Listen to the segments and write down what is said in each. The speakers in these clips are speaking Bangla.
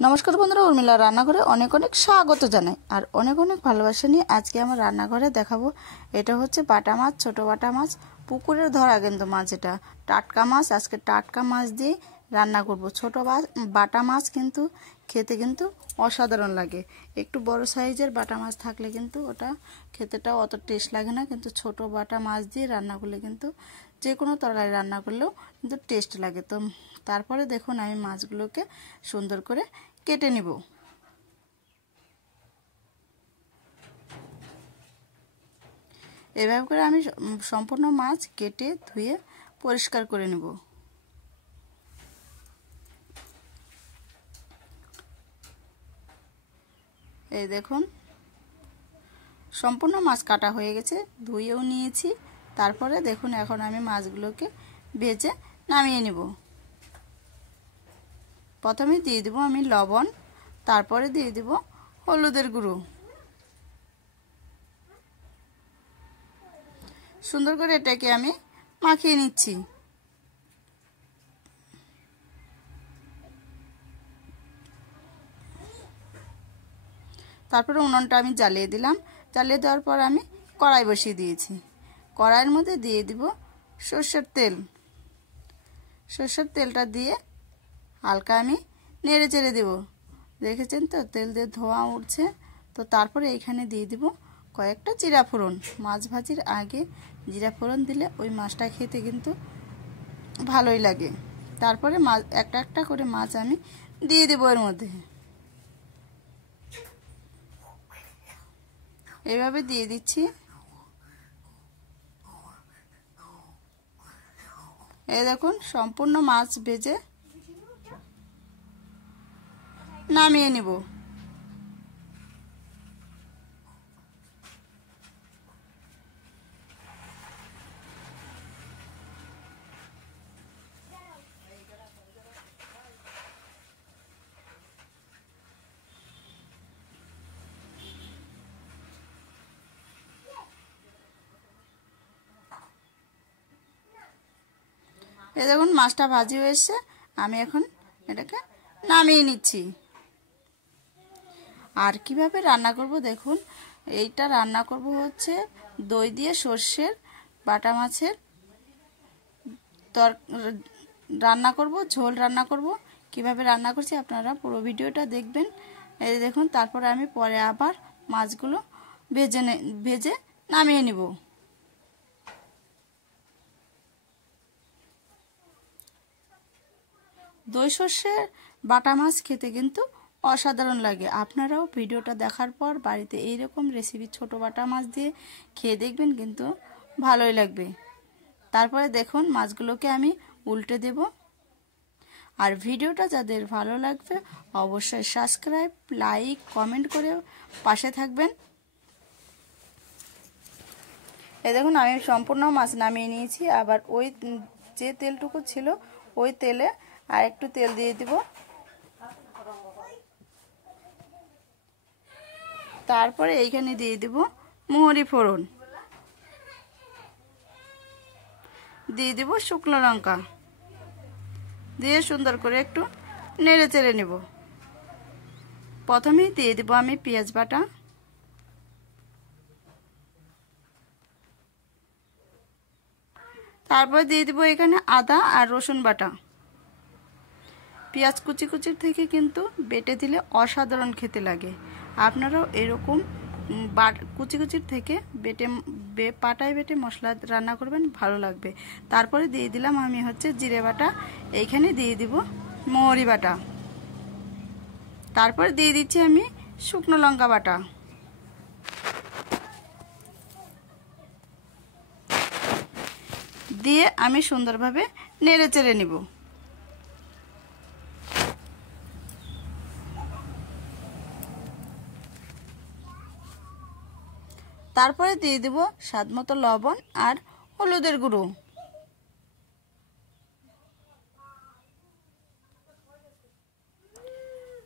नमस्कार बंधुरा उर्मिला रान्नाघरे अनेक अनेक स्वागत जानाई और अनेक अनेक भालोबासा निये आज के आमार रान्नाघरे देखाबो। एटा होच्छे बाटा माछ, छोटो बाटा माछ, पुकुरेर धरा किन्तु माछ, एटा टाटका माछ। आजके टाटका माछ दिये रान्ना करब। छोटो बाटा माछ किन्तु खेते किन्तु असाधारण लागे। एकटु बड़ो साइजेर बाटा माछ थाकले किन्तु ओटा खेतेटाও অত টেস্ট লাগে না, কিন্তু ছোট বাটা মাছ দিয়ে রান্না করলে কিন্তু যে কোনো তরকারি রান্না করলেও কিন্তু টেস্ট লাগে। তো তারপরে দেখুন আমি মাছগুলোকে সুন্দর করে কেটে নিব। এভাবে করে আমি সম্পূর্ণ মাছ কেটে ধুয়ে পরিষ্কার করে নেব। এই দেখুন সম্পূর্ণ মাছ কাটা হয়ে গেছে, ধুয়েও নিয়েছি। তারপরে দেখুন এখন আমি মাছগুলোকে ভেজে নামিয়ে নেব। প্রথমে দিয়ে দেব আমি লবণ, তারপরে দিয়ে দেব হলুদের গুঁড়ো। সুন্দর করে এটাকে আমি মাখিয়ে নিচ্ছি। তারপরে উনুনটা আমি জ্বালিয়ে দিলাম। জ্বালিয়ে দেওয়ার পর আমি কড়াই বসিয়ে দিয়েছি। কড়াইয়ের মধ্যে দিয়ে দিব সরষের তেল। সরষের তেলটা দিয়ে হালকা আমি নেড়ে চেড়ে দেব। দেখেছেন তো তেল দিয়ে ধোঁয়া উঠছে। তো তারপরে এইখানে দিয়ে দিব কয়েকটা জিরা ফোড়ন। মাছ ভাজির আগে জিরা ফোড়ন দিলে ওই মাছটা খেতে কিন্তু ভালোই লাগে। তারপরে মাছ একটা একটা করে মাছ আমি দিয়ে দেব এর মধ্যে। এইভাবে দিয়ে দিচ্ছি। এই দেখুন সম্পূর্ণ মাছ ভেজে নামিয়ে নিব। এই দেখুন মাছটা ভাজি হয়েছে, আমি এখন এটাকে নামিয়ে নিচ্ছি। আর কিভাবে রান্না করব দেখুন, এইটা রান্না করব হচ্ছে দই দিয়ে সর্ষের বাটা মাছের রান্না করব, ঝোল রান্না করব। কিভাবে রান্না করছি আপনারা পুরো ভিডিওটা দেখবেন। এই দেখুন তারপরে আমি পরে আবার মাছগুলো ভেজে নামিয়ে নিব। দই সর্ষের বাটা মাছ খেতে কিন্তু অসাধারণ লাগে। আপনারাও ভিডিওটা দেখার পর বাড়িতে এইরকম রেসিপি ছোট বাটা মাছ দিয়ে খেয়ে দেখবেন, কিন্তু ভালোই লাগবে। তারপরে দেখুন মাছগুলোকে আমি উল্টে দেব। আর ভিডিওটা যাদের ভালো লাগবে অবশ্যই সাবস্ক্রাইব, লাইক, কমেন্ট করে পাশে থাকবেন। এই দেখুন আমি সম্পূর্ণ মাছ নামিয়ে নিয়েছি। আবার ওই যে তেলটুকু ছিল ওই তেলে আর একটু তেল দিয়ে দিব। তারপরে এইখানে দিয়ে দিব মোহরি ফোড়ন, দিয়ে দিব শুকনো লঙ্কা, দিয়ে সুন্দর করে একটু নেড়ে চেড়ে নেব। প্রথমেই দিয়ে দিব আমি পেঁয়াজ বাটা, তারপর দিয়ে দিব এখানে আদা আর রসুন বাটা। পেঁয়াজ কুচি কুচির থেকে কিন্তু বেটে দিলে অসাধারণ খেতে লাগে। আপনারাও এরকম কুচি কুচির থেকে পাটায় বেটে মশলা রান্না করবেন, ভালো লাগবে। তারপরে দিয়ে দিলাম আমি হচ্ছে জিরে বাটা, এইখানে দিয়ে দিব মোহরি বাটা, তারপরে দিয়ে দিচ্ছি আমি শুকনো লঙ্কা বাটা। দিয়ে আমি সুন্দরভাবে নেড়ে চেড়ে নিব। তারপরে দিয়ে দেব স্বাদমতো লবণ আর হলুদের গুঁড়ো।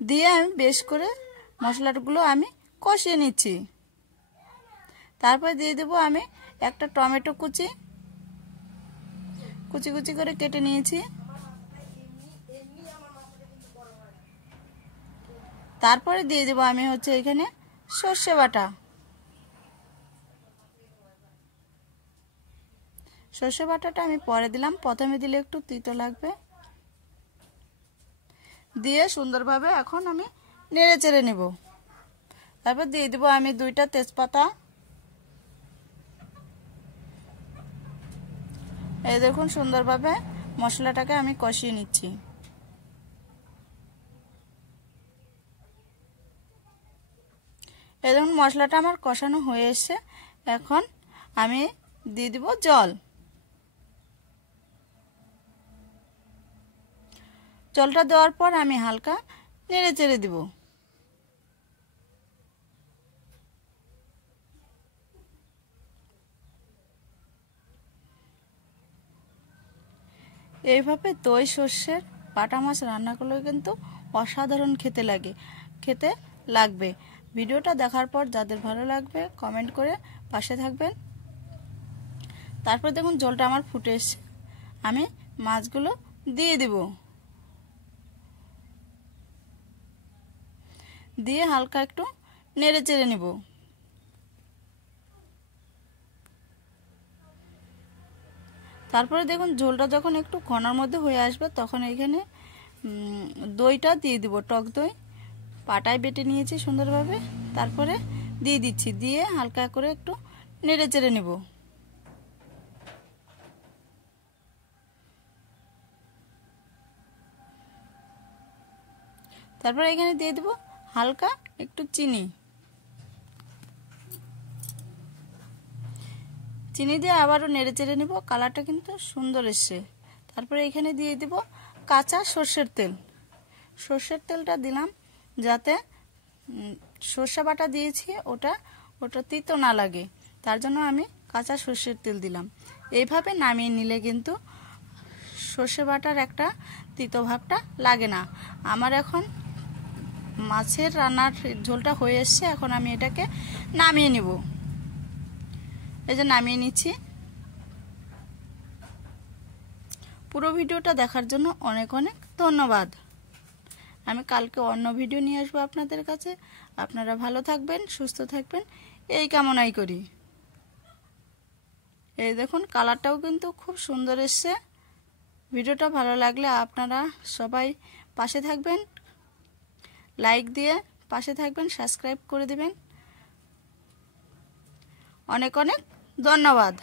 দিয়ে আমি বেশ করে মশলাগুলো আমি কষিয়ে নিচ্ছি। তারপরে দিয়ে দেব আমি একটা টমেটো কুচি কুচি করে কেটে নিয়েছি। তারপরে দিয়ে দেবো আমি হচ্ছে এখানে সর্ষে বাটা। সর্ষে বাটাটা আমি পরে দিলাম, প্রথমে দিলে একটু তিতো লাগবে। দিয়ে সুন্দরভাবে এখন আমি নেড়ে চেড়ে নেব। তারপর দিয়ে দেবো আমি 2টা তেজপাতা। এই দেখুন সুন্দরভাবে মশলাটাকে আমি কষিয়ে নিচ্ছি। এই দেখুন মশলাটা আমার কষানো হয়ে এসেছে। এখন আমি দিয়ে দিব জল। জলটা দেওয়ার পর আমি হালকা নেড়ে চেড়ে দিব। এইভাবে দই সর্ষের বাটা মাছ রান্না করলে কিন্তু অসাধারণ খেতে লাগবে। ভিডিওটা দেখার পর যাদের ভালো লাগবে কমেন্ট করে পাশে থাকবেন। তারপর দেখুন জলটা আমার ফুটে এসেছে, আমি মাছগুলো দিয়ে দেব। দিয়ে হালকা একটু নেড়ে চেড়ে নেব। তারপরে দেখুন ঝোলটা যখন একটু ঘনার মধ্যে হয়ে আসবে তখন এখানে দইটা দিয়ে দিব, টক দই পাটায় বেটে নিয়েছি সুন্দরভাবে। তারপরে দিয়ে দিচ্ছি, দিয়ে হালকা করে একটু নেড়ে চেড়ে নেব। তারপরে এখানে দিয়ে দেব হালকা একটু চিনি। চিনি দিয়ে আবারও নেড়ে চেড়ে নেব। কালারটা কিন্তু সুন্দর এসছে। তারপরে এখানে দিয়ে দেব কাঁচা সর্ষের তেল। সর্ষের তেলটা দিলাম যাতে সর্ষে বাটা দিয়েছি ওটা তিতো না লাগে, তার জন্য আমি কাঁচা সর্ষের তেল দিলাম। এইভাবে নামিয়ে নিলে কিন্তু সর্ষে বাটার একটা তিতো ভাবটা লাগে না। আমার এখন মাছের রান্নার ঝোলটা হয়ে এসছে, এখন আমি এটাকে নামিয়ে নিব। এই যে নামিয়ে নিচ্ছি। পুরো ভিডিওটা দেখার জন্য অনেক অনেক ধন্যবাদ। আমি কালকে অন্য ভিডিও নিয়ে আসবো আপনাদের কাছে। আপনারা ভালো থাকবেন, সুস্থ থাকবেন এই কামনাই করি। এই দেখুন কালারটাও কিন্তু খুব সুন্দর এসছে। ভিডিওটা ভালো লাগলে আপনারা সবাই পাশে থাকবেন, লাইক দিয়ে পাশে থাকবেন, সাবস্ক্রাইব করে দিবেন। অনেক অনেক ধন্যবাদ।